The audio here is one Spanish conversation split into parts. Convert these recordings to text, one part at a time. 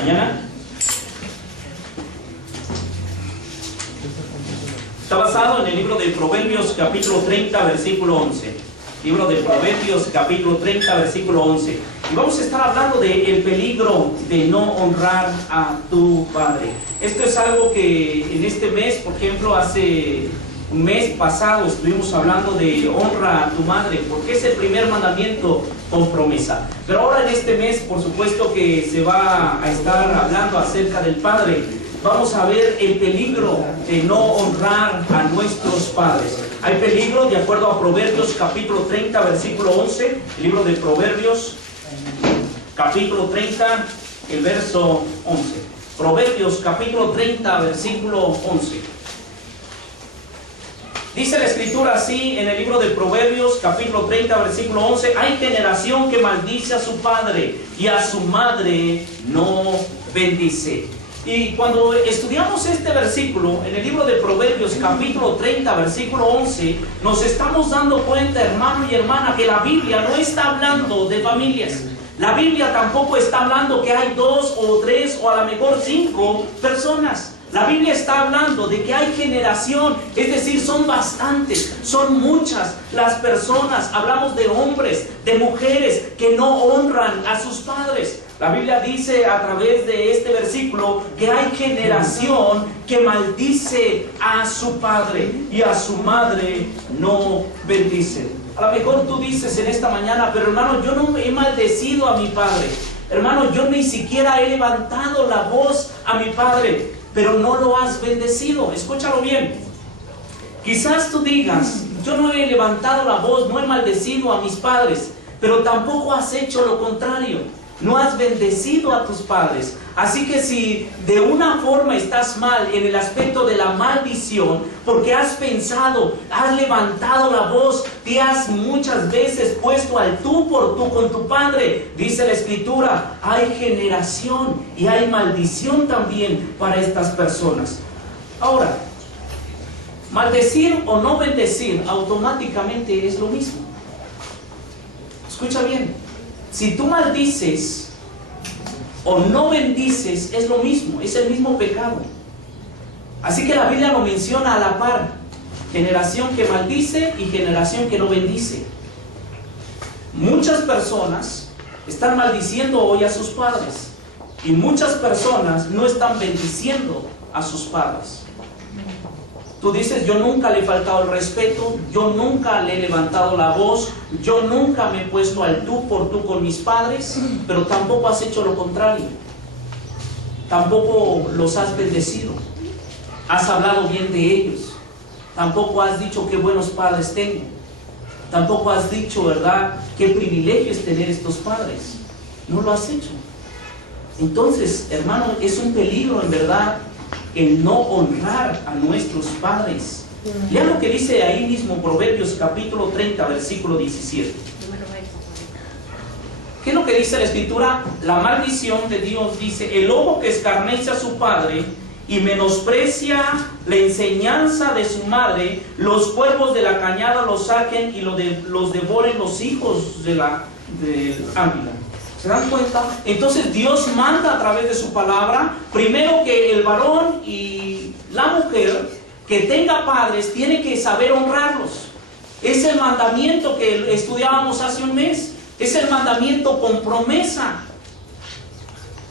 mañana. Está basado en el libro de Proverbios capítulo 30 versículo 11. Libro de Proverbios capítulo 30 versículo 11. Y vamos a estar hablando del peligro de no honrar a tu padre. Esto es algo que en este mes, por ejemplo, hace un mes pasado estuvimos hablando de honra a tu madre, porque es el primer mandamiento con promesa. Pero ahora en este mes, por supuesto que se va a estar hablando acerca del padre. Vamos a ver el peligro de no honrar a nuestros padres. Hay peligro de acuerdo a Proverbios capítulo 30 versículo 11. El libro de Proverbios capítulo 30, el verso 11. Proverbios capítulo 30 versículo 11. Dice la escritura así en el libro de Proverbios capítulo 30 versículo 11. Hay generación que maldice a su padre y a su madre no bendice. Y cuando estudiamos este versículo en el libro de Proverbios capítulo 30 versículo 11, nos estamos dando cuenta, hermano y hermana, que la Biblia no está hablando de familias. La Biblia tampoco está hablando que hay 2 o 3 o a lo mejor 5 personas. La Biblia está hablando de que hay generación, es decir, son bastantes, son muchas las personas. Hablamos de hombres, de mujeres que no honran a sus padres. La Biblia dice a través de este versículo que hay generación que maldice a su padre y a su madre no bendice. A lo mejor tú dices en esta mañana, pero hermano, yo no he maldecido a mi padre. Hermano, yo ni siquiera he levantado la voz a mi padre, pero no lo has bendecido. Escúchalo bien. Quizás tú digas, yo no he levantado la voz, no he maldecido a mis padres, pero tampoco has hecho lo contrario. No has bendecido a tus padres. Así que si de una forma estás mal en el aspecto de la maldición, porque has pensado, has levantado la voz, te has muchas veces puesto al tú por tú con tu padre, dice la escritura, hay generación y hay maldición también para estas personas. Ahora, maldecir o no bendecir automáticamente es lo mismo. Escucha bien. Si tú maldices o no bendices, es lo mismo, es el mismo pecado. Así que la Biblia lo menciona a la par: generación que maldice y generación que no bendice. Muchas personas están maldiciendo hoy a sus padres y muchas personas no están bendiciendo a sus padres. Tú dices, yo nunca le he faltado el respeto, yo nunca le he levantado la voz, yo nunca me he puesto al tú por tú con mis padres, pero tampoco has hecho lo contrario. Tampoco los has bendecido. Has hablado bien de ellos. Tampoco has dicho qué buenos padres tengo. Tampoco has dicho, ¿verdad?, qué privilegio es tener estos padres. No lo has hecho. Entonces, hermano, es un peligro en verdad el no honrar a nuestros padres. Lea lo que dice ahí mismo Proverbios capítulo 30 versículo 17. ¿Qué es lo que dice la escritura? La maldición de Dios dice: el lobo que escarnece a su padre y menosprecia la enseñanza de su madre, los cuervos de la cañada los saquen y los devoren los hijos del águila. ¿Se dan cuenta? Entonces Dios manda a través de su palabra, primero, que el varón y la mujer que tenga padres tiene que saber honrarlos. Es el mandamiento que estudiábamos hace un mes. Es el mandamiento con promesa.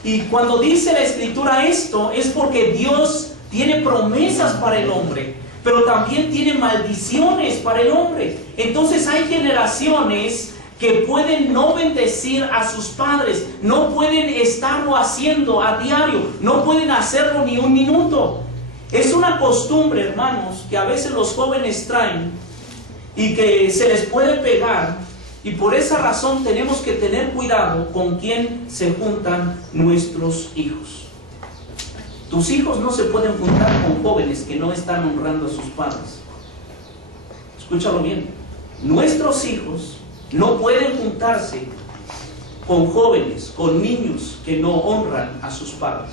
Y cuando dice la escritura esto, es porque Dios tiene promesas para el hombre, pero también tiene maldiciones para el hombre. Entonces hay generaciones que pueden no bendecir a sus padres, no pueden estarlo haciendo a diario, no pueden hacerlo ni un minuto. Es una costumbre, hermanos, que a veces los jóvenes traen y que se les puede pegar, y por esa razón tenemos que tener cuidado con quién se juntan nuestros hijos. Tus hijos no se pueden juntar con jóvenes que no están honrando a sus padres. Escúchalo bien. Nuestros hijos no pueden juntarse con jóvenes, con niños que no honran a sus padres.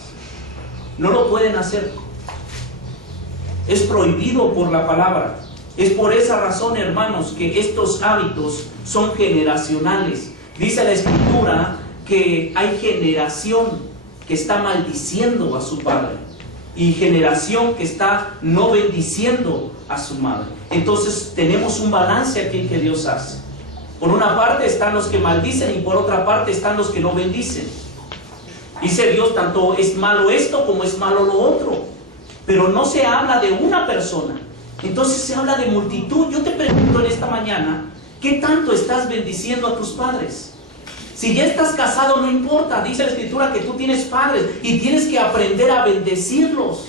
No lo pueden hacer. Es prohibido por la palabra. Es por esa razón, hermanos, que estos hábitos son generacionales. Dice la escritura que hay generación que está maldiciendo a su padre y generación que está no bendiciendo a su madre. Entonces tenemos un balance aquí que Dios hace. Por una parte están los que maldicen y por otra parte están los que no bendicen. Dice Dios, tanto es malo esto como es malo lo otro. Pero no se habla de una persona. Entonces se habla de multitud. Yo te pregunto en esta mañana, ¿qué tanto estás bendiciendo a tus padres? Si ya estás casado, no importa. Dice la Escritura que tú tienes padres y tienes que aprender a bendecirlos.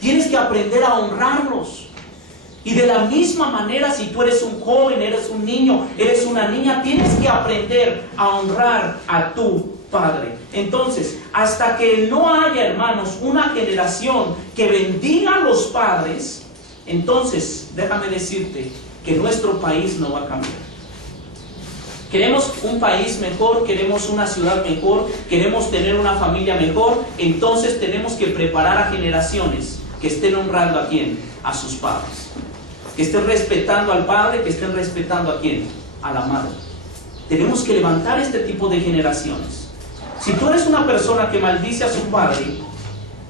Tienes que aprender a honrarlos. Y de la misma manera, si tú eres un joven, eres un niño, eres una niña, tienes que aprender a honrar a tu padre. Entonces, hasta que no haya, hermanos, una generación que bendiga a los padres, entonces, déjame decirte que nuestro país no va a cambiar. Queremos un país mejor, queremos una ciudad mejor, queremos tener una familia mejor, entonces tenemos que preparar a generaciones que estén honrando ¿a quién? A sus padres. Que estén respetando al padre, que estén respetando ¿a quién? A la madre. Tenemos que levantar este tipo de generaciones. Si tú eres una persona que maldice a su padre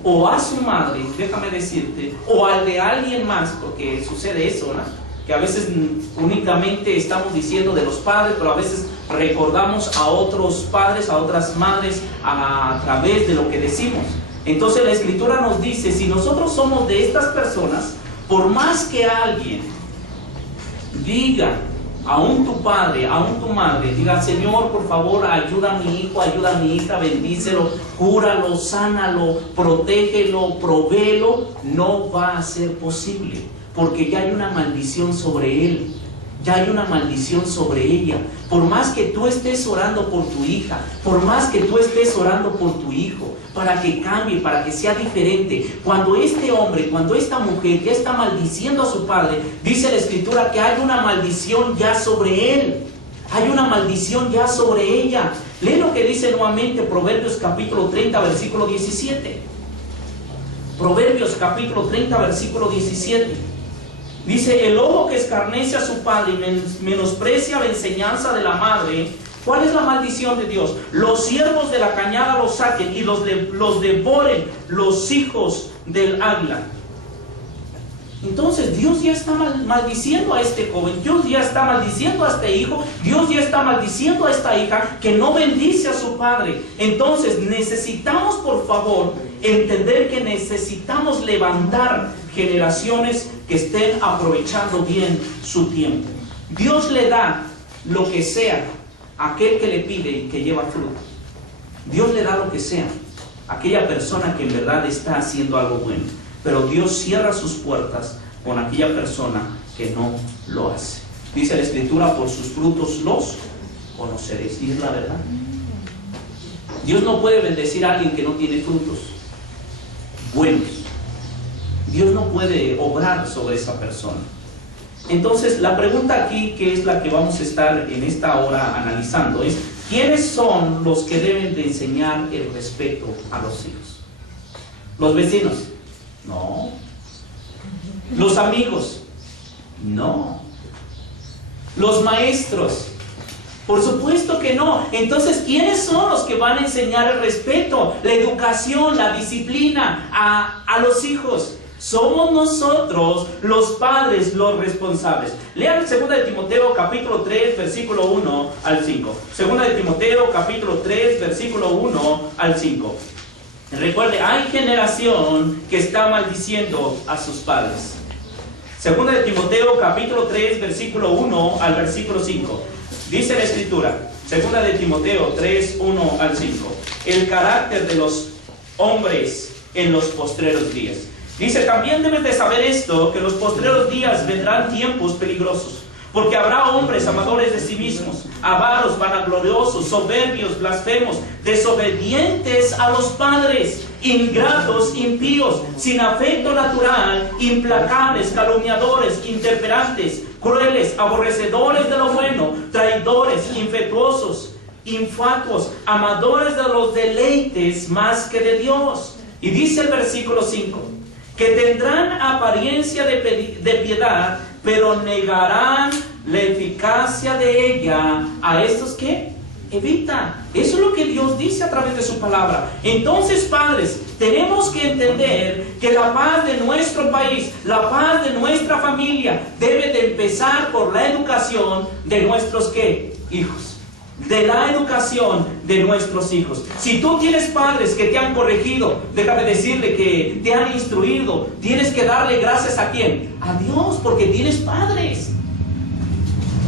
o a su madre, déjame decirte, o al de alguien más, porque sucede eso, ¿no? Que a veces únicamente estamos diciendo de los padres, pero a veces recordamos a otros padres, a otras madres a través de lo que decimos. Entonces la Escritura nos dice, si nosotros somos de estas personas, por más que alguien diga, aún tu padre, aún tu madre, diga, Señor, por favor, ayuda a mi hijo, ayuda a mi hija, bendícelo, cúralo, sánalo, protégelo, provéelo, no va a ser posible, porque ya hay una maldición sobre él, ya hay una maldición sobre ella. Por más que tú estés orando por tu hija, por más que tú estés orando por tu hijo, para que cambie, para que sea diferente, cuando este hombre, cuando esta mujer ya está maldiciendo a su padre, dice la Escritura que hay una maldición ya sobre él, hay una maldición ya sobre ella. Lee lo que dice nuevamente Proverbios capítulo 30, versículo 17. Proverbios capítulo 30, versículo 17. Dice, el ojo que escarnece a su padre y menosprecia la enseñanza de la madre. ¿Cuál es la maldición de Dios? Los siervos de la cañada los saquen y los devoren los hijos del águila. Entonces Dios ya está maldiciendo a este joven, Dios ya está maldiciendo a este hijo, Dios ya está maldiciendo a esta hija que no bendice a su padre. Entonces necesitamos, por favor, entender que necesitamos levantar generaciones que estén aprovechando bien su tiempo. Dios le da lo que sea a aquel que le pide y que lleva fruto. Dios le da lo que sea a aquella persona que en verdad está haciendo algo bueno. Pero Dios cierra sus puertas con aquella persona que no lo hace. Dice la Escritura, por sus frutos los conoceréis. Y es la verdad. Dios no puede bendecir a alguien que no tiene frutos buenos. Dios no puede obrar sobre esa persona. Entonces, la pregunta aquí, que es la que vamos a estar en esta hora analizando, es: ¿quiénes son los que deben de enseñar el respeto a los hijos? ¿Los vecinos? No. ¿Los amigos? No. ¿Los maestros? Por supuesto que no. Entonces, ¿quiénes son los que van a enseñar el respeto, la educación, la disciplina a los hijos? Somos nosotros, los padres, los responsables. Lean 2 de Timoteo capítulo 3, versículo 1 al 5. 2 de Timoteo capítulo 3, versículo 1 al 5. Recuerde, hay generación que está maldiciendo a sus padres. 2 de Timoteo capítulo 3, versículo 1 al versículo 5. Dice la Escritura, 2 de Timoteo 3, 1 al 5. El carácter de los hombres en los postreros días. Dice, también debes de saber esto, que en los postreros días vendrán tiempos peligrosos, porque habrá hombres amadores de sí mismos, avaros, vanagloriosos, soberbios, blasfemos, desobedientes a los padres, ingratos, impíos, sin afecto natural, implacables, calumniadores, intemperantes, crueles, aborrecedores de lo bueno, traidores, impetuosos, infatuos, amadores de los deleites más que de Dios. Y dice el versículo 5, que tendrán apariencia de piedad, pero negarán la eficacia de ella. ¿A estos qué? evita. Eso es lo que Dios dice a través de su palabra. Entonces, padres, tenemos que entender que la paz de nuestro país, la paz de nuestra familia, debe de empezar por la educación de nuestros ¿qué? Hijos. De la educación de nuestros hijos. Si tú tienes padres que te han corregido, déjame decirle que te han instruido, tienes que darle gracias ¿a quién? A Dios, porque tienes padres.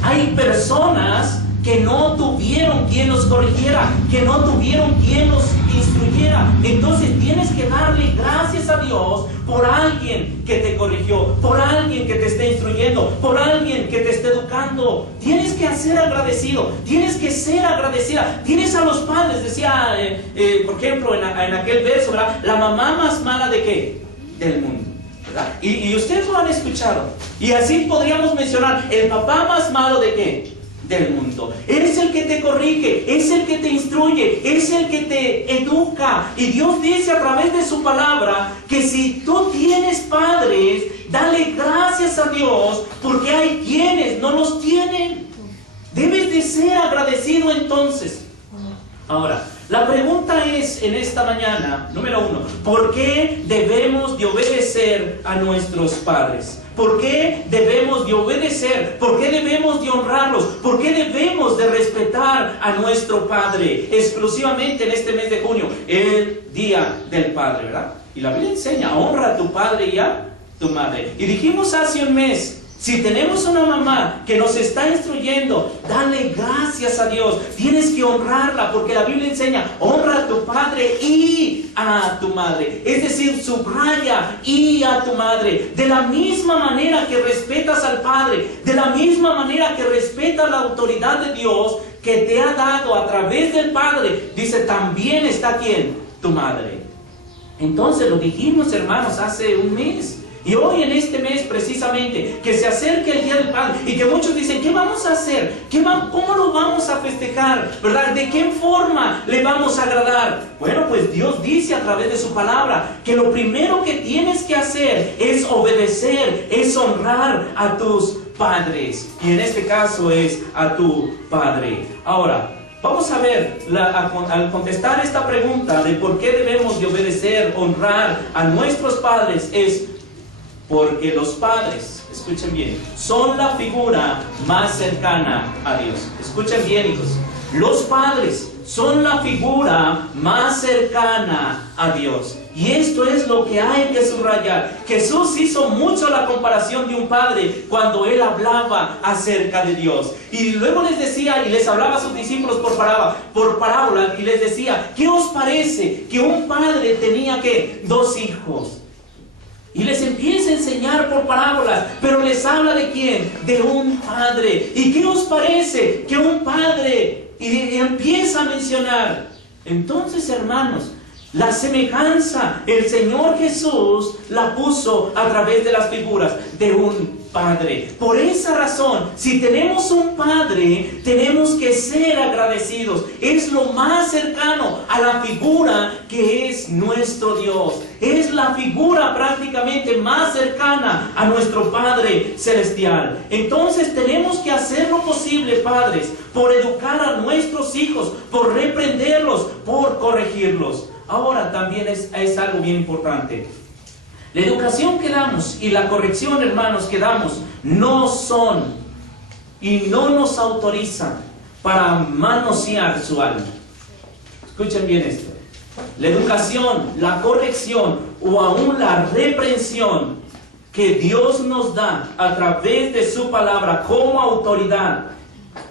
Hay personas que no tuvieron quien los corrigiera, que no tuvieron quien los instruyera. Entonces tienes que darle gracias a Dios por alguien que te corrigió, por alguien que te esté instruyendo, por alguien que te esté educando. Tienes que ser agradecido, tienes que ser agradecida. Tienes a los padres, decía, por ejemplo, en aquel verso, ¿verdad? La mamá más mala ¿de qué? Del mundo. Y ustedes lo han escuchado. Y así podríamos mencionar el papá más malo ¿de qué? Del mundo. Él es el que te corrige, es el que te instruye, es el que te educa. Y Dios dice a través de su palabra que si tú tienes padres, dale gracias a Dios, porque hay quienes no los tienen. Debes de ser agradecido entonces. Ahora, la pregunta es en esta mañana, número 1, ¿por qué debemos de obedecer a nuestros padres? ¿Por qué debemos de obedecer? ¿Por qué debemos de honrarlos? ¿Por qué debemos de respetar a nuestro Padre? Exclusivamente en este mes de junio, el Día del Padre, ¿verdad? Y la Biblia enseña, honra a tu padre y a tu madre. Y dijimos hace un mes, si tenemos una mamá que nos está instruyendo, dale gracias a Dios. Tienes que honrarla, porque la Biblia enseña, honra a tu padre y a tu madre. Es decir, subraya y a tu madre. De la misma manera que respetas al Padre, de la misma manera que respetas la autoridad de Dios que te ha dado a través del Padre, dice, también está ¿quién? Tu madre. Entonces lo dijimos, hermanos, hace un mes. Y hoy en este mes precisamente, que se acerque el Día del Padre, y que muchos dicen, ¿qué vamos a hacer? ¿Cómo lo vamos a festejar? ¿Verdad? ¿De qué forma le vamos a agradar? Bueno, pues Dios dice a través de su palabra que lo primero que tienes que hacer es obedecer, es honrar a tus padres. Y en este caso es a tu padre. Ahora, vamos a ver, al contestar esta pregunta de por qué debemos de obedecer, honrar a nuestros padres, es porque los padres, escuchen bien, son la figura más cercana a Dios. Escuchen bien, hijos. Los padres son la figura más cercana a Dios. Y esto es lo que hay que subrayar. Jesús hizo mucho la comparación de un padre cuando él hablaba acerca de Dios. Y luego les decía, y les hablaba a sus discípulos por parábola, y les decía, ¿qué os parece que un padre tenía que 2 hijos? Y les empieza a enseñar por parábolas, pero les habla ¿de quién? De un padre. ¿Y qué os parece que un padre? Y empieza a mencionar. Entonces, hermanos, la semejanza, el Señor Jesús la puso a través de las figuras de un padre. Por esa razón, si tenemos un padre, tenemos que ser agradecidos. Es lo más cercano a la figura que es nuestro Dios. Es la figura prácticamente más cercana a nuestro Padre Celestial. Entonces tenemos que hacer lo posible, padres, por educar a nuestros hijos, por reprenderlos, por corregirlos. Ahora también es algo bien importante. La educación que damos y la corrección, hermanos, que damos no son y no nos autorizan para manosear su alma. Escuchen bien esto. La educación, la corrección o aún la reprensión que Dios nos da a través de su palabra como autoridad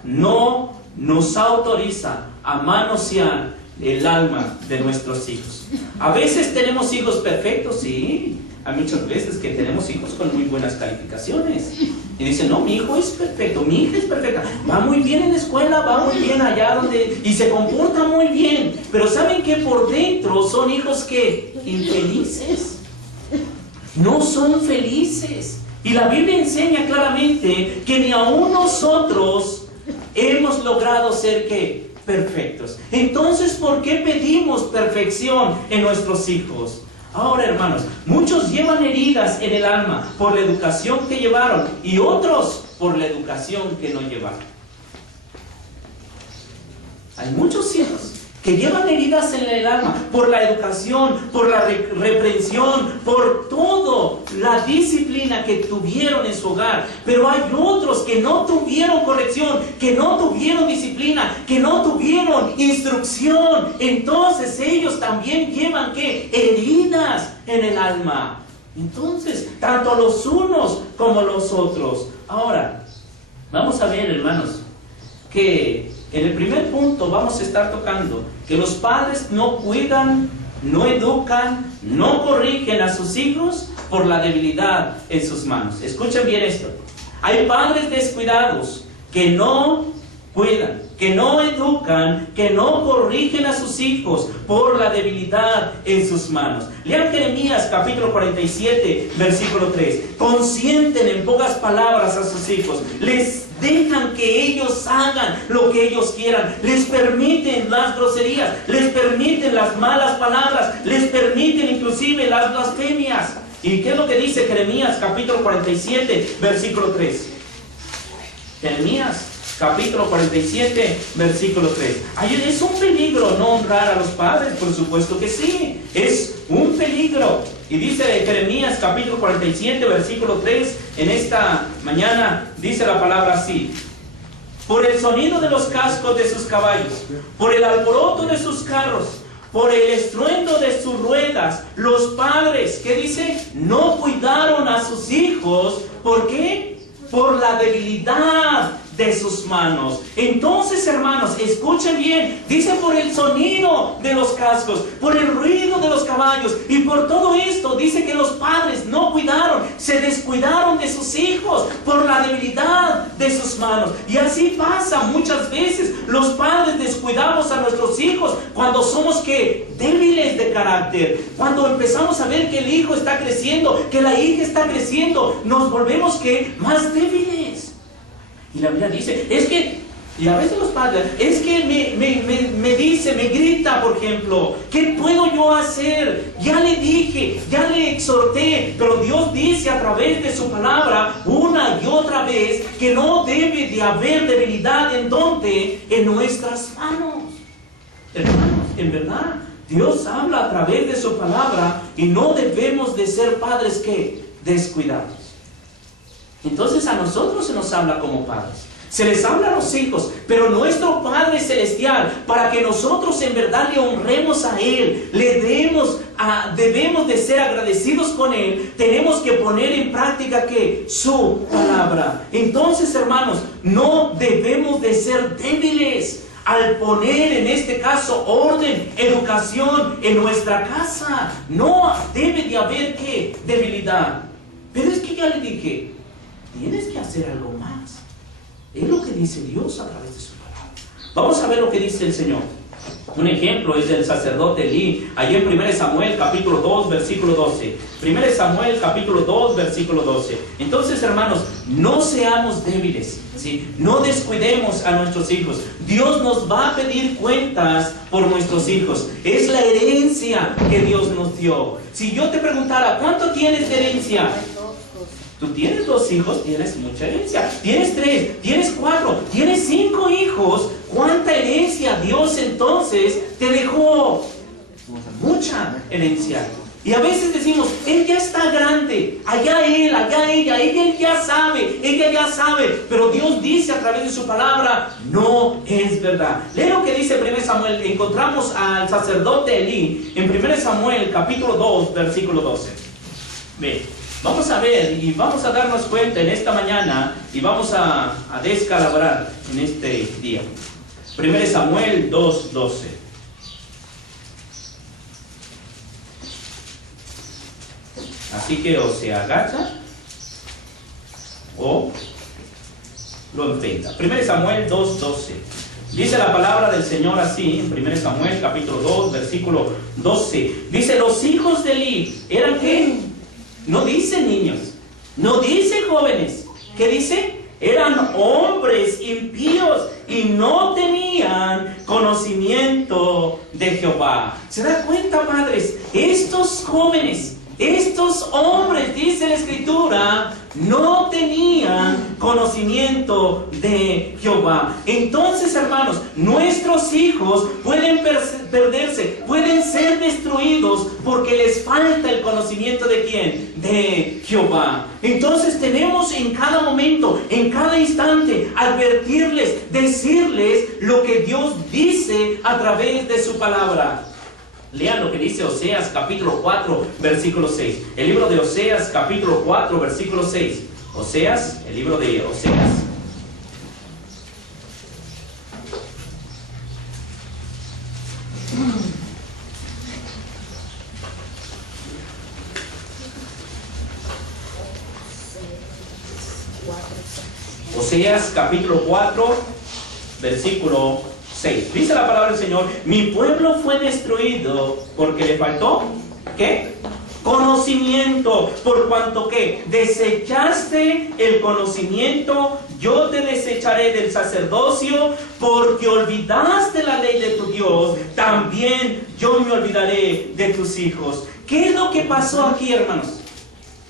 no nos autoriza a manosear el alma de nuestros hijos. A veces tenemos hijos perfectos, sí. Hay muchas veces que tenemos hijos con muy buenas calificaciones. Y dicen, no, mi hijo es perfecto, mi hija es perfecta. Va muy bien en la escuela, va muy bien allá donde... Y se comporta muy bien. Pero ¿saben que por dentro son hijos que infelices? No son felices. Y la Biblia enseña claramente que ni aún nosotros hemos logrado ser ¿qué? Perfectos. Entonces, ¿por qué pedimos perfección en nuestros hijos? Ahora, hermanos, muchos llevan heridas en el alma por la educación que llevaron y otros por la educación que no llevaron. Hay muchos hijos que llevan heridas en el alma por la educación, por la reprensión, por todo, la disciplina que tuvieron en su hogar. Pero hay otros que no tuvieron corrección, que no tuvieron disciplina, que no tuvieron instrucción. Entonces ellos también llevan, ¿qué? Heridas en el alma. Entonces, tanto los unos como los otros. Ahora, vamos a ver, hermanos, que en el primer punto vamos a estar tocando que los padres no cuidan, no educan, no corrigen a sus hijos por la debilidad en sus manos. Escuchen bien esto. Hay padres descuidados que no cuidan, que no educan, que no corrigen a sus hijos por la debilidad en sus manos. Lean Jeremías capítulo 47, versículo 3. Consienten en pocas palabras a sus hijos. Les dejan que ellos hagan lo que ellos quieran. Les permiten las groserías, les permiten las malas palabras, les permiten inclusive las blasfemias. ¿Y qué es lo que dice Jeremías capítulo 47, versículo 3? Jeremías capítulo 47, versículo 3. Es un peligro no honrar a los padres, por supuesto que sí. Es un peligro. Y dice Jeremías capítulo 47, versículo 3, en esta mañana dice la palabra así: por el sonido de los cascos de sus caballos, por el alboroto de sus carros, por el estruendo de sus ruedas, los padres, ¿qué dice? No cuidaron a sus hijos. ¿Por qué? Por la debilidad de sus manos. Entonces, hermanos, escuchen bien. Dice por el sonido de los cascos, por el ruido de los caballos, y por todo esto dice que los padres no cuidaron, se descuidaron de sus hijos por la debilidad de sus manos. Y así pasa muchas veces. Los padres descuidamos a nuestros hijos cuando somos, ¿qué? Débiles de carácter. Cuando empezamos a ver que el hijo está creciendo, que la hija está creciendo, nos volvemos, ¿qué? Más débiles. Y la Biblia dice, es que, y a veces los padres, es que me dice, me grita, por ejemplo, ¿qué puedo yo hacer? Ya le dije, ya le exhorté, pero Dios dice a través de su palabra una y otra vez que no debe de haber debilidad. ¿En dónde? En nuestras manos. Hermanos, en verdad, Dios habla a través de su palabra y no debemos de ser padres, ¿qué? Descuidados. Entonces a nosotros se nos habla como padres, se les habla a los hijos, pero nuestro Padre Celestial, para que nosotros en verdad le honremos a Él, debemos de ser agradecidos con Él, tenemos que poner en práctica, ¿qué? Su palabra. Entonces, hermanos, no debemos de ser débiles al poner en este caso orden, educación en nuestra casa. No debe de haber, ¿qué? Debilidad. Pero es que ya le dije, tienes que hacer algo más. Es lo que dice Dios a través de su palabra. Vamos a ver lo que dice el Señor. Un ejemplo es del sacerdote Elí, allí en 1 Samuel capítulo 2, versículo 12. 1 Samuel capítulo 2, versículo 12. Entonces, hermanos, no seamos débiles, ¿sí? No descuidemos a nuestros hijos. Dios nos va a pedir cuentas por nuestros hijos. Es la herencia que Dios nos dio. Si yo te preguntara, ¿cuánto tienes de herencia? Tú tienes 2 hijos, tienes mucha herencia. Tienes 3, tienes 4, tienes 5 hijos. ¿Cuánta herencia Dios entonces te dejó? Mucha herencia. Y a veces decimos, él ya está grande, allá él, allá ella ya sabe, ella ya sabe. Pero Dios dice a través de su palabra, no es verdad. Lee lo que dice 1 Samuel. Encontramos al sacerdote Elí en 1 Samuel capítulo 2, versículo 12. Ve. Vamos a ver y vamos a darnos cuenta en esta mañana y vamos a descalabrar en este día. 1 Samuel 2:12. Así que o se agacha o lo enfrenta. 1 Samuel 2:12. Dice la palabra del Señor así, en 1 Samuel capítulo 2, versículo 12. Dice, los hijos de Elí, ¿eran qué? No dice niños, no dice jóvenes. ¿Qué dice? Eran hombres impíos y no tenían conocimiento de Jehová. ¿Se da cuenta, padres? Estos jóvenes Estos hombres, dice la Escritura, no tenían conocimiento de Jehová. Entonces, hermanos, nuestros hijos pueden perderse, pueden ser destruidos porque les falta el conocimiento ¿de quién? De Jehová. Entonces tenemos en cada momento, en cada instante, advertirles, decirles lo que Dios dice a través de su palabra. Lean lo que dice Oseas capítulo 4, versículo 6. El libro de Oseas capítulo 4, versículo 6. Oseas, el libro de Oseas. Oseas capítulo 4, versículo 6. Dice la palabra del Señor: mi pueblo fue destruido porque le faltó, ¿qué? Conocimiento. Por cuanto que desechaste el conocimiento, yo te desecharé del sacerdocio, porque olvidaste la ley de tu Dios, también yo me olvidaré de tus hijos. ¿Qué es lo que pasó aquí, hermanos?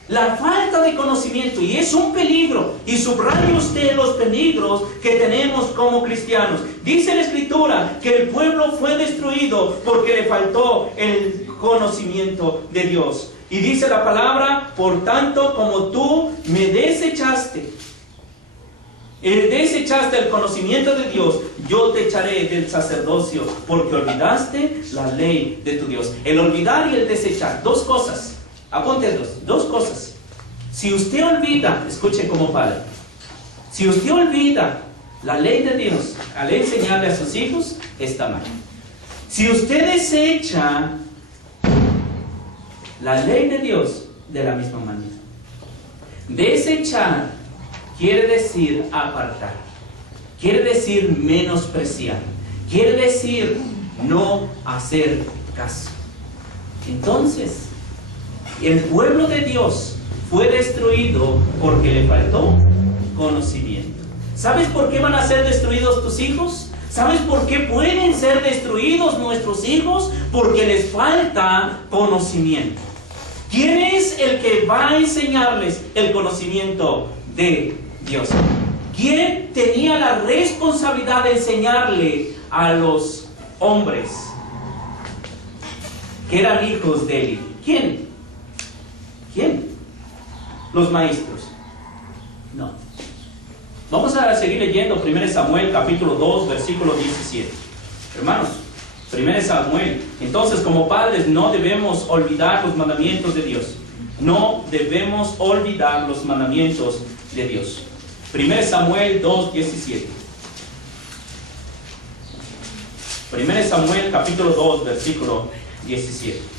La falta de conocimiento, y es un peligro, y subraye usted los peligros que tenemos como cristianos. Dice la Escritura que el pueblo fue destruido porque le faltó el conocimiento de Dios. Y dice la palabra: por tanto, como tú me desechaste el conocimiento de Dios, yo te echaré del sacerdocio, porque olvidaste la ley de tu Dios. El olvidar y el desechar, dos cosas. Apúntenlos, dos cosas. Si usted olvida, escuche como padre, si usted olvida la ley de Dios al enseñarle a sus hijos, está mal. Si usted desecha la ley de Dios, de la misma manera. Desechar quiere decir apartar, quiere decir menospreciar, quiere decir no hacer caso. Entonces, el pueblo de Dios fue destruido porque le faltó conocimiento. ¿Sabes por qué van a ser destruidos tus hijos? ¿Sabes por qué pueden ser destruidos nuestros hijos? Porque les falta conocimiento. ¿Quién es el que va a enseñarles el conocimiento de Dios? ¿Quién tenía la responsabilidad de enseñarle a los hombres que eran hijos de Eli? ¿Quién? Los maestros. No. Vamos a seguir leyendo 1 Samuel capítulo 2, versículo 17. Hermanos, 1 Samuel. Entonces, como padres, no debemos olvidar los mandamientos de Dios. No debemos olvidar los mandamientos de Dios. 1 Samuel 2, 17. 1 Samuel capítulo 2, versículo 17.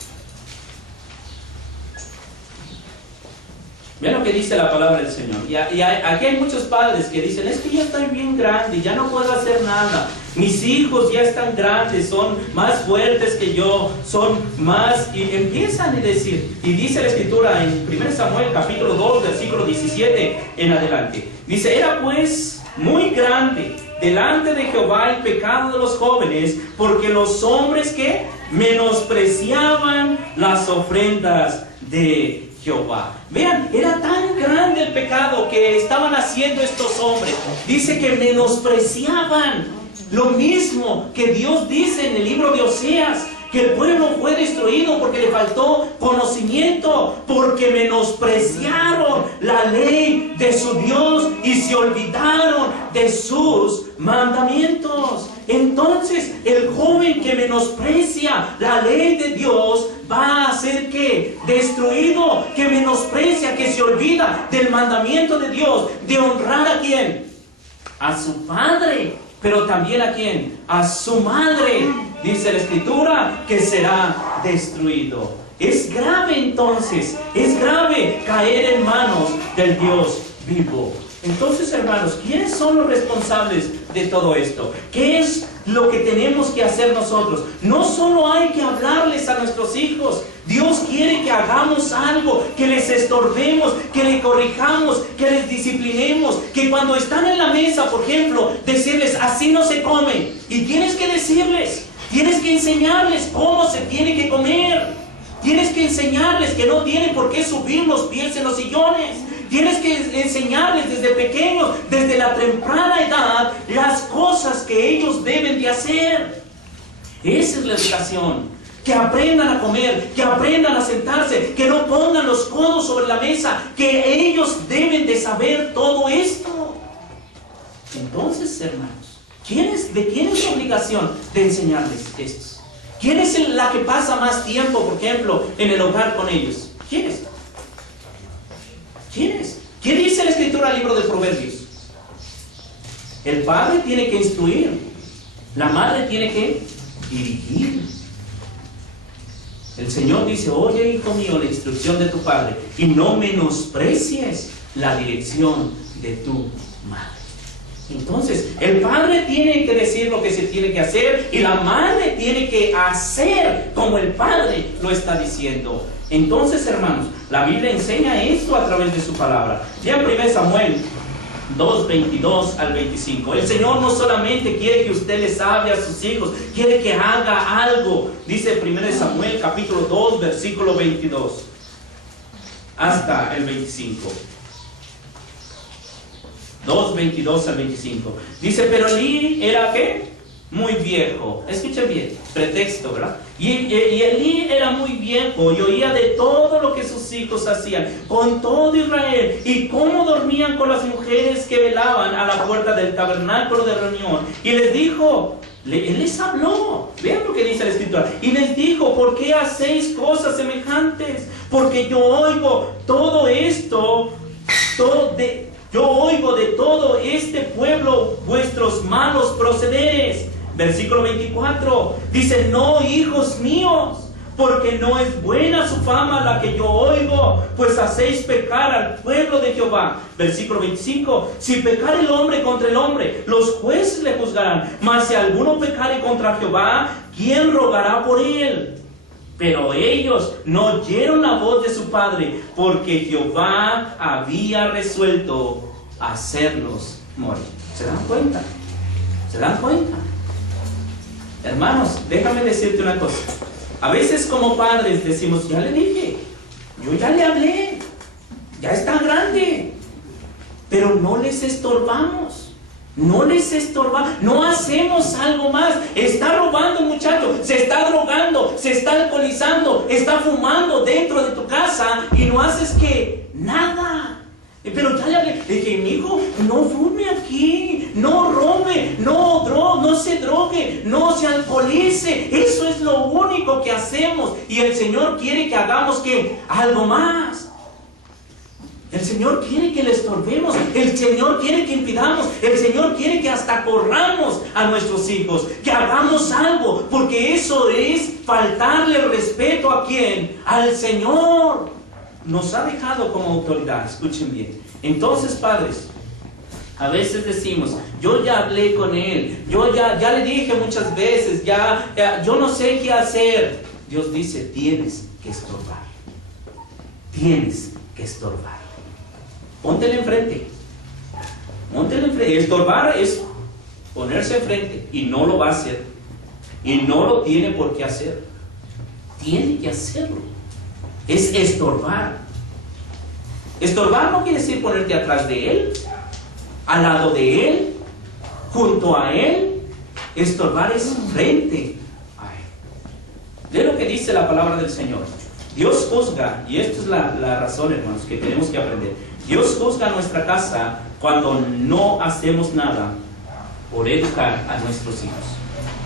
Vean lo que dice la palabra del Señor. Y aquí hay muchos padres que dicen: es que yo estoy bien grande, ya no puedo hacer nada. Mis hijos ya están grandes, son más fuertes que yo, son más... Y empiezan a decir, y dice la Escritura en 1 Samuel capítulo 2, versículo 17 en adelante. Dice: era pues muy grande delante de Jehová el pecado de los jóvenes, porque los hombres que menospreciaban las ofrendas de Jehová. Vean, era tan grande el pecado que estaban haciendo estos hombres. Dice que menospreciaban. Lo mismo que Dios dice en el libro de Oseas, que el pueblo fue destruido porque le faltó conocimiento, porque menospreciaron la ley de su Dios y se olvidaron de sus mandamientos. Entonces, el joven que menosprecia la ley de Dios va a ser ¿qué? Destruido. Que menosprecia, que se olvida del mandamiento de Dios, de honrar ¿a quién? A su padre, pero también ¿a quién? A su madre. Dice la Escritura que será destruido. Es grave entonces, es grave caer en manos del Dios vivo. Entonces, hermanos, ¿quiénes son los responsables de todo esto? ¿Qué es lo que tenemos que hacer nosotros? No solo hay que hablarles a nuestros hijos. Dios quiere que hagamos algo, que les estorbemos, que les corrijamos, que les disciplinemos, que cuando están en la mesa, por ejemplo, decirles: así no se come. Y tienes que decirles, tienes que enseñarles cómo se tiene que comer. Tienes que enseñarles que no tienen por qué subir los pies en los sillones. Tienes que enseñarles desde pequeños, desde la temprana edad, las cosas que ellos deben de hacer. Esa es la educación. Que aprendan a comer, que aprendan a sentarse, que no pongan los codos sobre la mesa, que ellos deben de saber todo esto. Entonces, hermanos, ¿de quién es la obligación de enseñarles esto? ¿Quién es la que pasa más tiempo, por ejemplo, en el hogar con ellos? ¿Quién es? ¿Quién es? ¿Qué dice la Escritura del libro de Proverbios? El padre tiene que instruir, la madre tiene que dirigir. El Señor dice: oye, hijo mío, la instrucción de tu padre, y no menosprecies la dirección de tu madre. Entonces, el padre tiene que decir lo que se tiene que hacer, y la madre tiene que hacer como el padre lo está diciendo. Entonces, hermanos, la Biblia enseña esto a través de su palabra. Lean 1 Samuel 2, 22 al 25. El Señor no solamente quiere que usted les hable a sus hijos, quiere que haga algo. Dice 1 Samuel capítulo 2, versículo 22 hasta el 25. 2, 22 al 25. Dice: pero Elí era ¿qué? Muy viejo. Escuchen bien, pretexto, ¿verdad? Y Elí era muy viejo y oía de todo lo que sus hijos hacían con todo Israel, y cómo dormían con las mujeres que velaban a la puerta del tabernáculo de reunión. Y les dijo, él les habló, vean lo que dice la Escritura, y les dijo: ¿por qué hacéis cosas semejantes? Porque yo oigo todo esto, yo oigo de todo este pueblo vuestros malos procederes. Versículo 24, dice: no, hijos míos, porque no es buena su fama la que yo oigo, pues hacéis pecar al pueblo de Jehová. Versículo 25, si pecar el hombre contra el hombre, los jueces le juzgarán, mas si alguno pecare contra Jehová, ¿quién rogará por él? Pero ellos no oyeron la voz de su padre, porque Jehová había resuelto hacerlos morir. ¿Se dan cuenta? ¿Se dan cuenta? Hermanos, déjame decirte una cosa. A veces como padres decimos: ya le dije, yo ya le hablé, ya está grande, pero no les estorbamos. No les estorbamos, no hacemos algo más. Está robando el muchacho, se está drogando, se está alcoholizando, está fumando dentro de tu casa y no haces que nada. Pero ya le dije: mi hijo, no fume aquí, no robe, no se drogue, no se alcoholice. Eso es lo único que hacemos, y el Señor quiere que hagamos ¿qué? Algo más. El Señor quiere que le estorbemos, el Señor quiere que impidamos, el Señor quiere que hasta corramos a nuestros hijos, que hagamos algo, porque eso es faltarle el respeto ¿a quién? Al Señor. Nos ha dejado como autoridad, escuchen bien. Entonces, padres, a veces decimos: yo ya hablé con él, yo ya le dije muchas veces, yo no sé qué hacer. Dios dice: tienes que estorbar. Tienes que estorbar. Póntele enfrente. Póntele enfrente. Estorbar es ponerse enfrente, y no lo va a hacer. Y no lo tiene por qué hacer. Tiene que hacerlo. Es estorbar. Estorbar no quiere decir ponerte atrás de él, al lado de él, junto a él. Estorbar es frente a él. De lo que dice la palabra del Señor. Dios juzga, y esta es la razón, hermanos, que tenemos que aprender. Dios juzga nuestra casa cuando no hacemos nada por educar a nuestros hijos.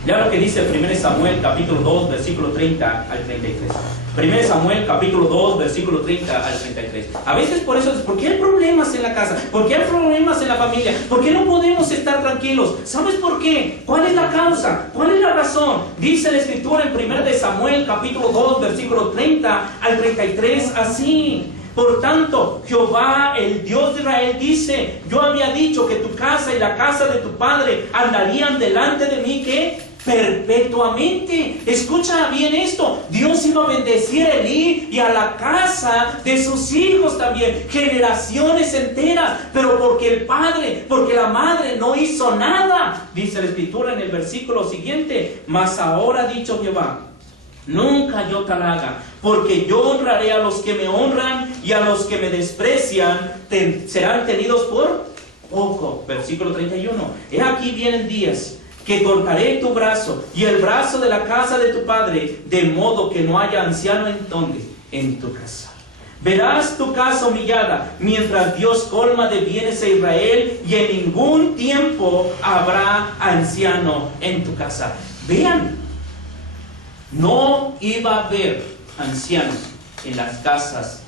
Ya lo que dice 1 Samuel capítulo 2 versículo 30 al 33. 1 Samuel capítulo 2 versículo 30 al 33. A veces por eso, ¿por qué hay problemas en la casa? ¿Por qué hay problemas en la familia? ¿Por qué no podemos estar tranquilos? ¿Sabes por qué? ¿Cuál es la causa? ¿Cuál es la razón? Dice la Escritura en 1 Samuel capítulo 2 versículo 30 al 33 así: por tanto, Jehová, el Dios de Israel, dice: yo había dicho que tu casa y la casa de tu padre andarían delante de mí, ¿qué? Perpetuamente. Escucha bien esto: Dios iba a bendecir a Elí y a la casa de sus hijos también, generaciones enteras. Pero porque la madre no hizo nada, dice la Escritura en el versículo siguiente: mas ahora ha dicho Jehová, Nunca yo tal haga, porque yo honraré a los que me honran y a los que me desprecian serán tenidos por poco. Versículo 31. He aquí vienen días que cortaré tu brazo y el brazo de la casa de tu padre, de modo que no haya anciano en donde, en tu casa. Verás tu casa humillada, mientras Dios colma de bienes a Israel, y en ningún tiempo habrá anciano en tu casa. Vean, no iba a haber ancianos en las casas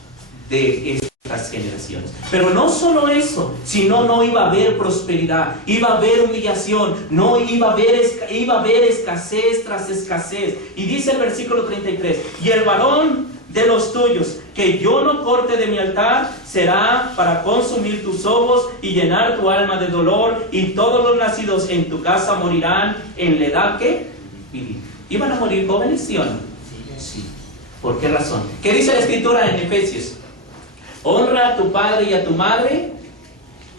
de estas generaciones. Pero no solo eso, sino no iba a haber prosperidad, iba a haber humillación, no iba a haber escasez tras escasez. Y dice el versículo 33, y el varón de los tuyos que yo no corte de mi altar será para consumir tus ojos y llenar tu alma de dolor, y todos los nacidos en tu casa morirán en la edad que vivir. ¿Iban a morir jóvenes, sí o no? Sí. ¿Por qué razón? ¿Qué dice la Escritura en Efesios? Honra a tu padre y a tu madre,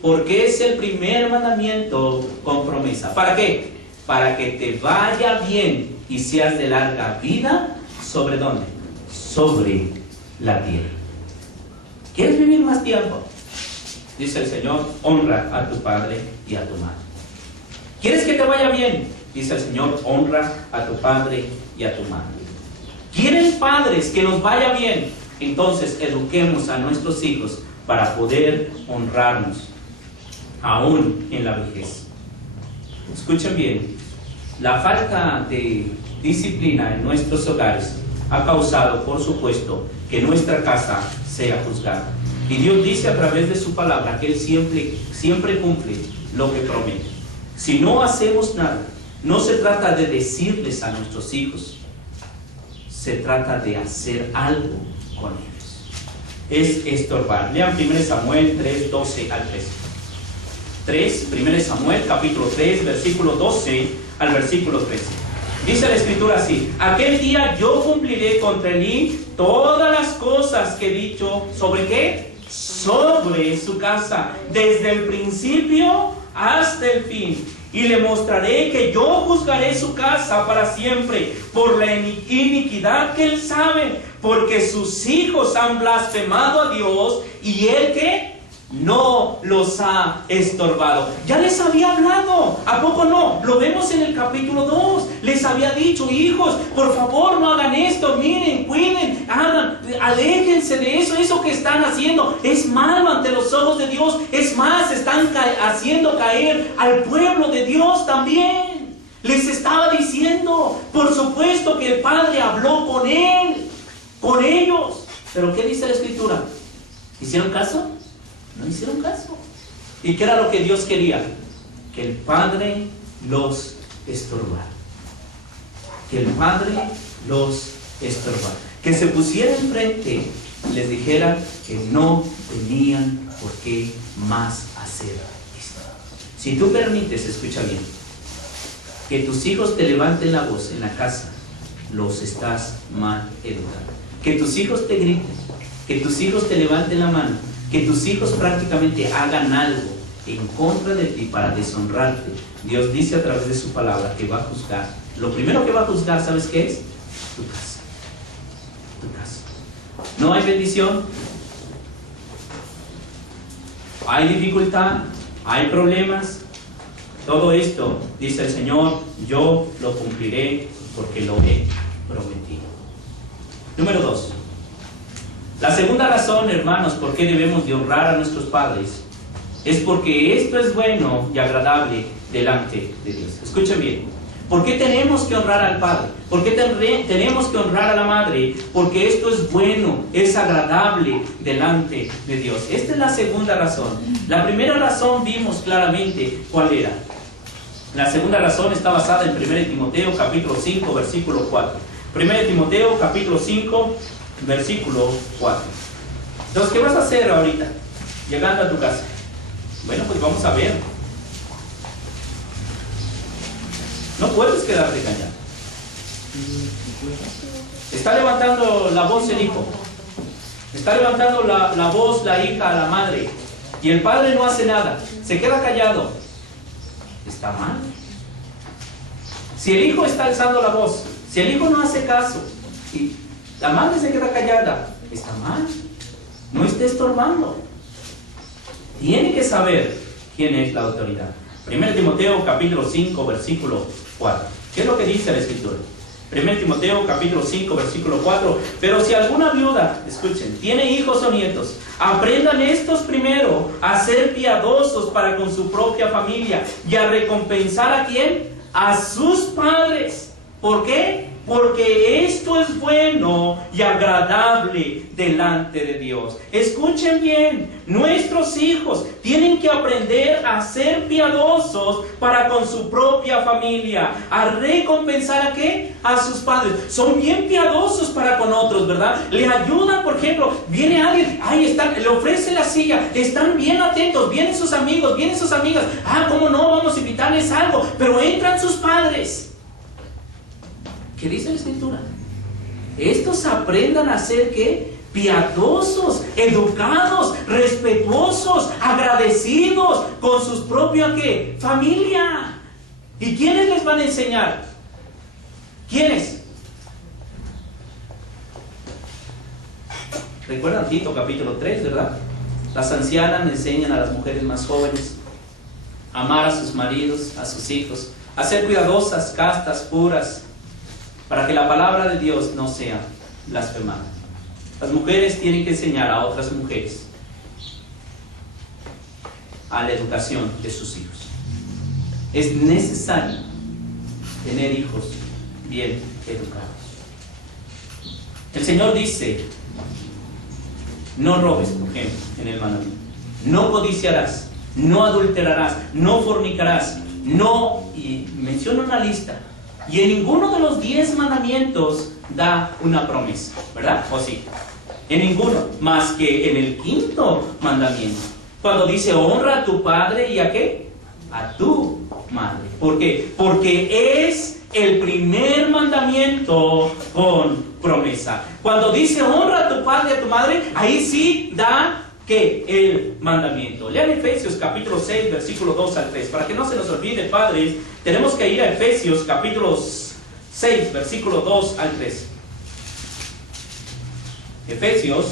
porque es el primer mandamiento con promesa. ¿Para qué? Para que te vaya bien y seas de larga vida. ¿Sobre dónde? Sobre la tierra. ¿Quieres vivir más tiempo? Dice el Señor, honra a tu padre y a tu madre. ¿Quieres que te vaya bien? Dice el Señor, honra a tu padre y a tu madre. ¿Quieren padres que nos vaya bien? Entonces eduquemos a nuestros hijos para poder honrarnos aún en la vejez. Escuchen bien, la falta de disciplina en nuestros hogares ha causado, por supuesto, que nuestra casa sea juzgada. Y Dios dice a través de su palabra que Él siempre cumple lo que promete. Si no hacemos nada, no se trata de decirles a nuestros hijos, se trata de hacer algo con ellos. Es estorbar. Lean 1 Samuel 3, 12 al 13. 1 Samuel capítulo 3, versículo 12 al versículo 13. Dice la Escritura así: aquel día yo cumpliré contra Elí todas las cosas que he dicho. ¿Sobre qué? Sobre su casa, desde el principio hasta el fin. Y le mostraré que yo juzgaré su casa para siempre por la iniquidad que él sabe, porque sus hijos han blasfemado a Dios y él que no los ha estorbado. Ya les había hablado, ¿a poco no? Lo vemos en el capítulo 2. Les había dicho: hijos, por favor no hagan esto, miren, cuiden, hagan, aléjense de eso. Eso que están haciendo es malo ante los ojos de Dios. Es más, están haciendo caer al pueblo de Dios también. Les estaba diciendo, por supuesto que el Padre habló con él, con ellos. Pero ¿qué dice la Escritura? ¿Hicieron caso? No hicieron caso. ¿Y qué era lo que Dios quería? Que el Padre los estorbara. Que el Padre los estorbara. Que se pusiera enfrente y les dijera que no tenían por qué más hacer esto. Si tú permites, escucha bien, que tus hijos te levanten la voz en la casa, los estás mal educando. Que tus hijos te griten, que tus hijos te levanten la mano, que tus hijos prácticamente hagan algo en contra de ti para deshonrarte. Dios dice a través de su palabra que va a juzgar. Lo primero que va a juzgar, ¿sabes qué es? Tu casa. Tu casa. ¿No hay bendición? ¿Hay dificultad? ¿Hay problemas? Todo esto, dice el Señor, yo lo cumpliré porque lo he prometido. Número 2. La segunda razón, hermanos, por qué debemos de honrar a nuestros padres es porque esto es bueno y agradable delante de Dios. Escuchen bien. ¿Por qué tenemos que honrar al padre? ¿Por qué tenemos que honrar a la madre? Porque esto es bueno, es agradable delante de Dios. Esta es la segunda razón. La primera razón vimos claramente cuál era. La segunda razón está basada en 1 Timoteo capítulo 5, versículo 4. 1 Timoteo capítulo 5, versículo 4. Entonces, ¿qué vas a hacer ahorita? Llegando a tu casa. Bueno, pues vamos a ver. No puedes quedarte callado. Está levantando la voz el hijo. Está levantando la voz la hija, la madre. Y el padre no hace nada. Se queda callado. Está mal. Si el hijo está alzando la voz, si el hijo no hace caso, Y la madre se queda callada. Está mal. No esté estorbando. Tiene que saber quién es la autoridad. 1 Timoteo capítulo 5 versículo 4. ¿Qué es lo que dice la Escritura? 1 Timoteo capítulo 5 versículo 4. Pero si alguna viuda, escuchen, tiene hijos o nietos, aprendan estos primero a ser piadosos para con su propia familia y a recompensar ¿a quién? A sus padres. ¿Por qué? Porque esto es bueno y agradable delante de Dios. Escuchen bien, nuestros hijos tienen que aprender a ser piadosos para con su propia familia, a recompensar ¿a qué? A sus padres. Son bien piadosos para con otros, ¿verdad? Le ayudan, por ejemplo, viene alguien, ahí están, le ofrece la silla, están bien atentos, vienen sus amigos, vienen sus amigas. ¿Cómo no? Vamos a invitarles algo, pero entran sus padres. ¿Qué dice la Escritura? Estos aprendan a ser ¿qué? Piadosos, educados, respetuosos, agradecidos con sus propios ¿qué? Familia. ¿Y quiénes les van a enseñar? ¿Quiénes? ¿Recuerdan Tito capítulo 3, verdad? Las ancianas enseñan a las mujeres más jóvenes a amar a sus maridos, a sus hijos, a ser cuidadosas, castas, puras, para que la palabra de Dios no sea blasfemada. Las mujeres tienen que enseñar a otras mujeres a la educación de sus hijos. Es necesario tener hijos bien educados. El Señor dice: no robes, por ejemplo, en el mandamiento. No codiciarás, no adulterarás, no fornicarás, no, y menciona una lista. Y en ninguno de los 10 mandamientos da una promesa, ¿verdad? ¿O sí? En ninguno, más que en el 5º mandamiento, cuando dice: honra a tu padre y ¿a qué? A tu madre. ¿Por qué? Porque es el primer mandamiento con promesa. Cuando dice honra a tu padre y a tu madre, ahí sí da ¿qué? El mandamiento. Lean Efesios capítulo 6 versículo 2 al 3. Para que no se nos olvide, padres, tenemos que ir a Efesios capítulo 6 versículo 2 al 3. Efesios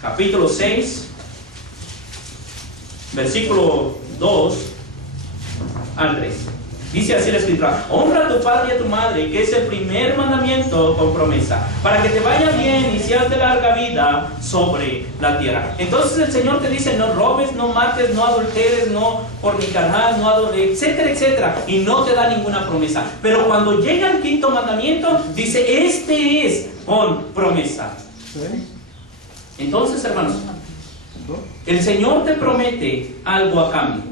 capítulo 6 versículo 2 al 3. Dice así la Escritura: honra a tu padre y a tu madre, que es el primer mandamiento con promesa, para que te vaya bien y seas de larga vida sobre la tierra. Entonces el Señor te dice: no robes, no mates, no adulteres, no fornicarás, etcétera, etcétera, y no te da ninguna promesa. Pero cuando llega el 5º mandamiento, dice: este es con promesa. Entonces, hermanos, el Señor te promete algo a cambio.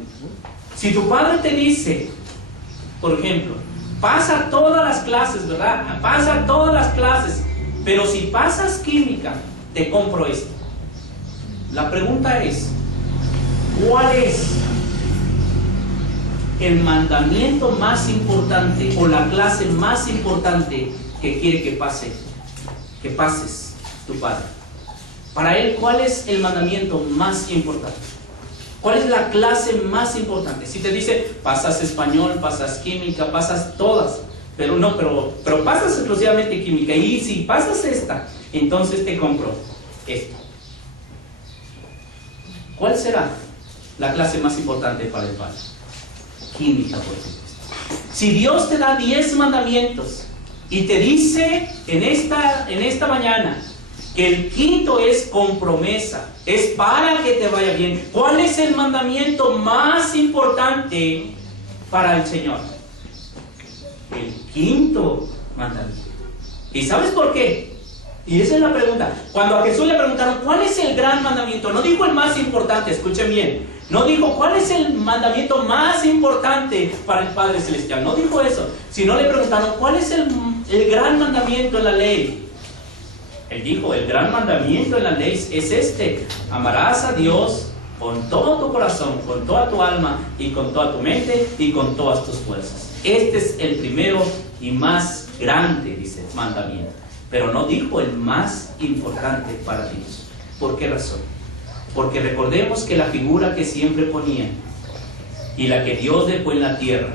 Si tu padre te dice, por ejemplo, pasa todas las clases, ¿verdad? Pasa todas las clases, pero si pasas química, te compro esto. La pregunta es: ¿cuál es el mandamiento más importante o la clase más importante que quiere que pases tu padre? Para él, ¿cuál es el mandamiento más importante? ¿Cuál es la clase más importante? Si te dice: pasas español, pasas química, pasas todas, pero pasas exclusivamente química, y si pasas esta, entonces te compro esto. ¿Cuál será la clase más importante para el padre? Química, por supuesto. Si Dios te da 10 mandamientos y te dice en esta mañana que el 5º es con promesa, es para que te vaya bien, ¿cuál es el mandamiento más importante para el Señor? El 5º mandamiento. ¿Y sabes por qué? Y esa es la pregunta. Cuando a Jesús le preguntaron: ¿cuál es el gran mandamiento? No dijo el más importante, escuchen bien. No dijo: ¿cuál es el mandamiento más importante para el Padre Celestial? No dijo eso. Sino le preguntaron: ¿cuál es el gran mandamiento en la ley? Él dijo: el gran mandamiento en la ley es este: amarás a Dios con todo tu corazón, con toda tu alma y con toda tu mente y con todas tus fuerzas. Este es el primero y más grande, dice, mandamiento. Pero no dijo el más importante para Dios. ¿Por qué razón? Porque recordemos que la figura que siempre ponía y la que Dios dejó en la tierra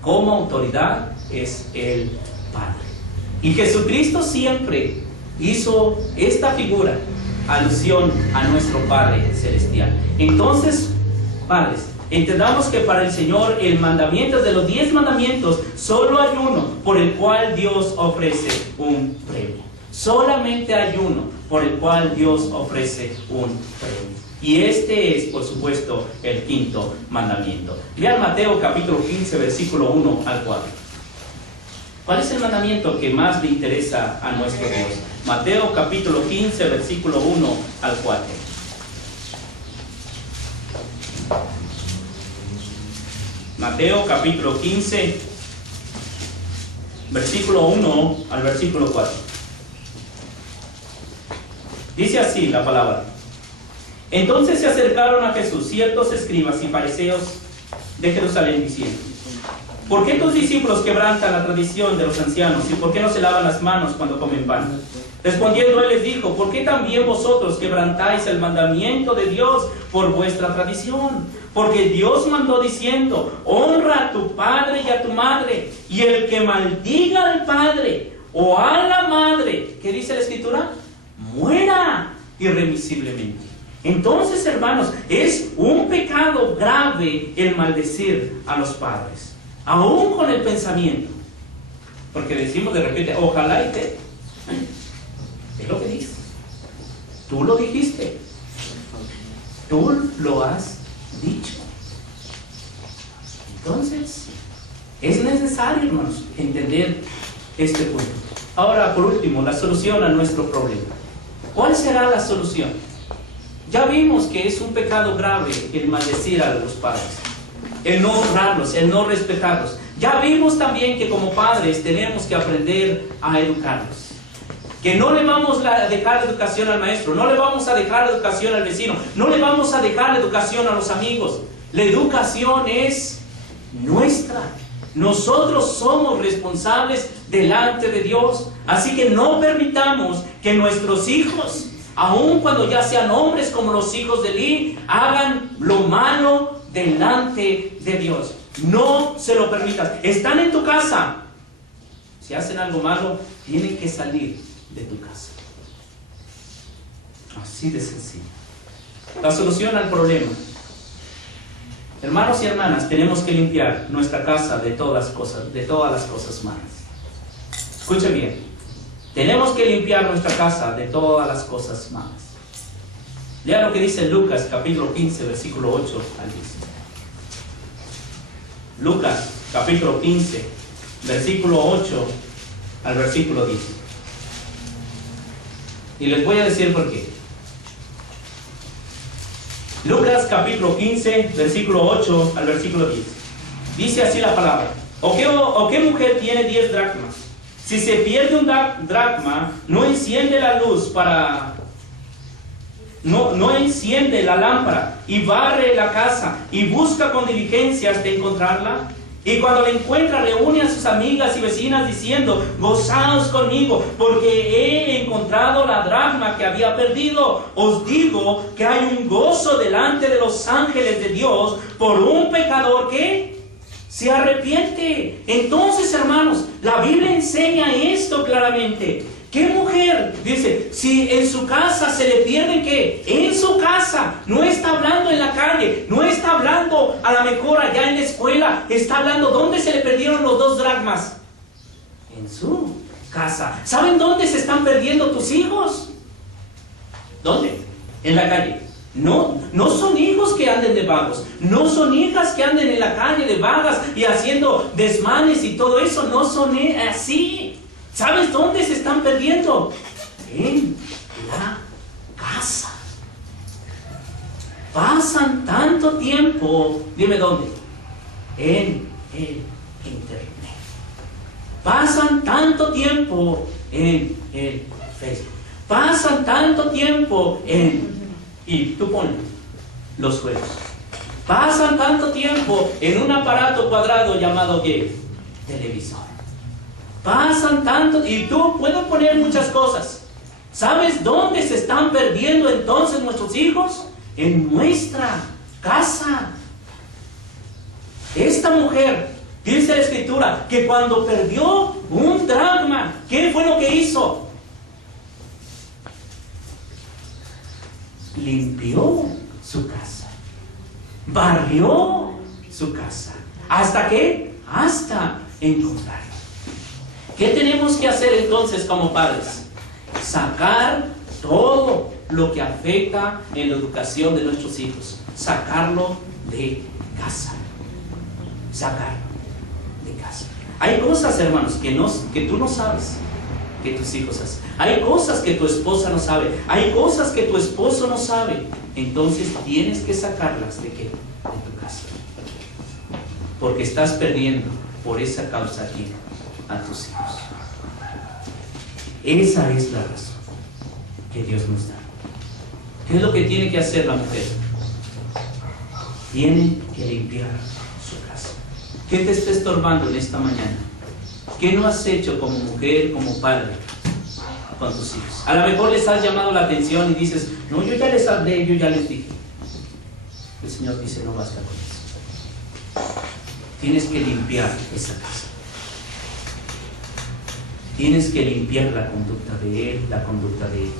como autoridad es el Padre. Y Jesucristo siempre hizo esta figura, alusión a nuestro Padre Celestial. Entonces, padres, entendamos que para el Señor el mandamiento de los 10 mandamientos, solo hay uno por el cual Dios ofrece un premio. Solamente hay uno por el cual Dios ofrece un premio. Y este es, por supuesto, el quinto mandamiento. Vean Mateo capítulo 15, versículo 1 al 4. ¿Cuál es el mandamiento que más le interesa a nuestro Dios? Mateo capítulo 15, versículo 1 al 4. Mateo capítulo 15, versículo 1 al versículo 4. Dice así la palabra. Entonces se acercaron a Jesús ciertos escribas y fariseos de Jerusalén diciendo: ¿por qué tus discípulos quebrantan la tradición de los ancianos? ¿Y por qué no se lavan las manos cuando comen pan? Respondiendo él les dijo: ¿por qué también vosotros quebrantáis el mandamiento de Dios por vuestra tradición? Porque Dios mandó diciendo: honra a tu padre y a tu madre, y el que maldiga al padre o a la madre, ¿qué dice la Escritura? Muera irremisiblemente. Entonces, hermanos, es un pecado grave el maldecir a los padres, aún con el pensamiento, porque decimos de repente: ojalá y te... Es lo que dices. Tú lo dijiste. Tú lo has dicho. Entonces, es necesario, hermanos, entender este punto. Ahora, por último, la solución a nuestro problema. ¿Cuál será la solución? Ya vimos que es un pecado grave el maldecir a los padres, el no honrarlos, el no respetarlos. Ya vimos también que como padres tenemos que aprender a educarlos. Que no le vamos a dejar educación al maestro, no le vamos a dejar educación al vecino, no le vamos a dejar educación a los amigos. La educación es nuestra. Nosotros somos responsables delante de Dios. Así que no permitamos que nuestros hijos, aun cuando ya sean hombres como los hijos de Eli, hagan lo malo delante de Dios. No se lo permitas. Están en tu casa. Si hacen algo malo, tienen que salir de tu casa. Así de sencillo. La solución al problema. Hermanos y hermanas, tenemos que limpiar nuestra casa de todas las cosas malas. Escuche bien. Tenemos que limpiar nuestra casa de todas las cosas malas. Lea lo que dice Lucas capítulo 15, versículo 8 al 10. Lucas capítulo 15, versículo 8 al versículo 10. Y les voy a decir por qué. Lucas capítulo 15, versículo 8 al versículo 10. Dice así la palabra: ¿O qué mujer tiene 10 dracmas? Si se pierde un dracma, no enciende la luz no enciende la lámpara y barre la casa y busca con diligencia hasta encontrarla. Y cuando la encuentra, reúne a sus amigas y vecinas diciendo: gozaos conmigo, porque he encontrado la dracma que había perdido. Os digo que hay un gozo delante de los ángeles de Dios por un pecador que se arrepiente. Entonces, hermanos, la Biblia enseña esto claramente. ¿Qué mujer? Dice, si en su casa se le pierde, ¿qué? En su casa. No está hablando en la calle, no está hablando a lo mejor allá en la escuela. Está hablando, ¿dónde se le perdieron los 2 dracmas? En su casa. ¿Saben dónde se están perdiendo tus hijos? ¿Dónde? En la calle. No son hijos que anden de vagos, no son hijas que anden en la calle de vagas y haciendo desmanes y todo eso. No son así. ¿Sabes dónde se están perdiendo? En la casa. Pasan tanto tiempo, dime dónde, en el internet. Pasan tanto tiempo en el Facebook. Pasan tanto tiempo y tú pones los juegos. Pasan tanto tiempo en un aparato cuadrado llamado ¿qué? Televisor. Pasan tanto, y tú puedes poner muchas cosas. ¿Sabes dónde se están perdiendo entonces nuestros hijos? En nuestra casa. Esta mujer, dice la Escritura, que cuando perdió Un dracma. ¿Qué fue lo que hizo? Limpió su casa. Barrió su casa. ¿Hasta qué? Hasta encontrarlo. ¿Qué tenemos que hacer entonces como padres? Sacar todo lo que afecta en la educación de nuestros hijos. Sacarlo de casa. Sacarlo de casa. Hay cosas, hermanos, que tú no sabes que tus hijos hacen. Hay cosas que tu esposa no sabe. Hay cosas que tu esposo no sabe. Entonces tienes que sacarlas ¿de qué? De tu casa. Porque estás perdiendo por esa causa aquí a tus hijos. Esa es la razón que Dios nos da. ¿Qué es lo que tiene que hacer la mujer? Tiene que limpiar su casa. ¿Qué te está estorbando en esta mañana? ¿Qué no has hecho como mujer, como padre con tus hijos? A lo mejor les has llamado la atención y dices, no, yo ya les hablé, yo ya les dije. El Señor dice, no basta con eso. Tienes que limpiar esa casa. Tienes que limpiar la conducta de él, la conducta de ella.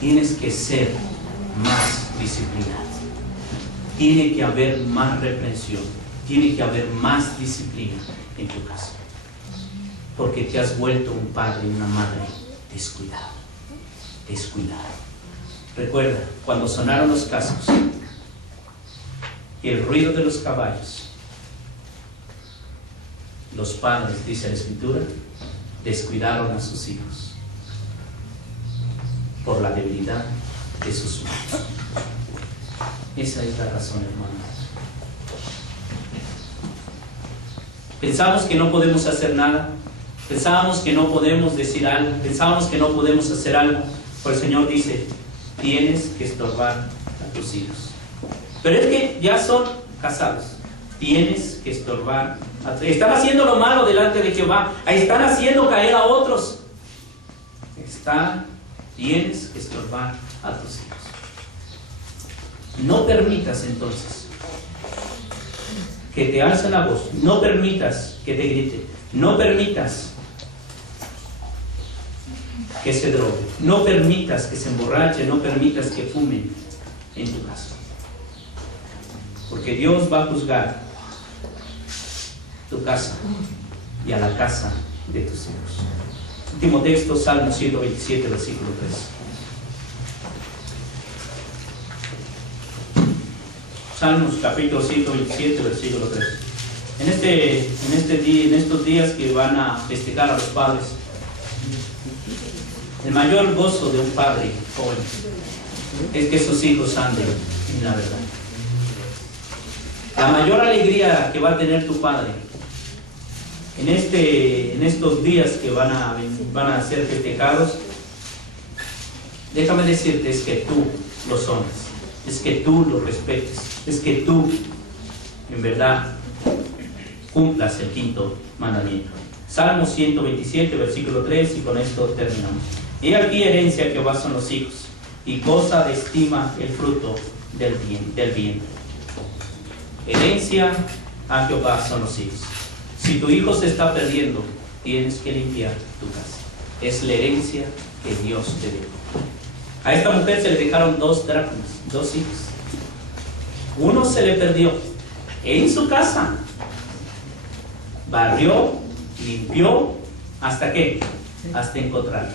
Tienes que ser más disciplinado. Tiene que haber más reprensión. Tiene que haber más disciplina en tu casa. Porque te has vuelto un padre, una madre descuidado. Descuidado. Recuerda, cuando sonaron los cascos y el ruido de los caballos, los padres, dice la Escritura, descuidaron a sus hijos por la debilidad de sus manos. Esa es la razón, hermanos. Pensamos que no podemos hacer nada. Pensábamos que no podemos decir algo. Pensábamos que no podemos hacer algo. Pero el Señor dice, tienes que estorbar a tus hijos. Pero es que ya son casados. Tienes que estorbar. Están haciendo lo malo delante de Jehová. Están haciendo caer a otros. Tienes que estorbar a tus hijos. No permitas entonces que te alcen la voz. No permitas que te griten. No permitas que se droguen. No permitas que se emborrachen. No permitas que fumen en tu casa. Porque Dios va a juzgar tu casa y a la casa de tus hijos. Último texto, Salmo 127, versículo 3. Salmos capítulo 127, versículo 3. En estos días que van a festejar a los padres, el mayor gozo de un padre joven es que sus hijos anden en la verdad. La mayor alegría que va a tener tu padre en estos días que van a ser festejados, déjame decirte, es que tú los honres, es que tú los respetes, es que tú en verdad cumplas el quinto mandamiento. Salmo 127, versículo 3, y con esto terminamos. He aquí herencia que Jehová son los hijos, y cosa de estima el fruto del vientre. Herencia a Jehová son los hijos. Si tu hijo se está perdiendo, tienes que limpiar tu casa. Es la herencia que Dios te dio. A esta mujer se le dejaron 2 dracmas, 2 hijos. Uno se le perdió en su casa. Barrió, limpió, ¿hasta qué? Hasta encontrarlo.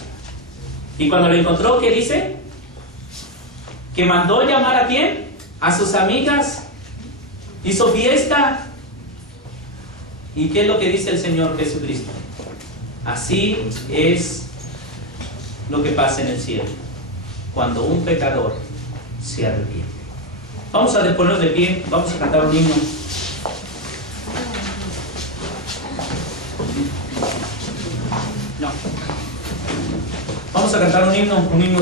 Y cuando lo encontró, ¿qué dice? Que mandó llamar ¿a quién? A sus amigas. Hizo fiesta. ¿Y qué es lo que dice el Señor Jesucristo? Así es lo que pasa en el cielo cuando un pecador se arrepiente. Vamos a ponernos de pie, vamos a cantar un himno. No. Vamos a cantar un himno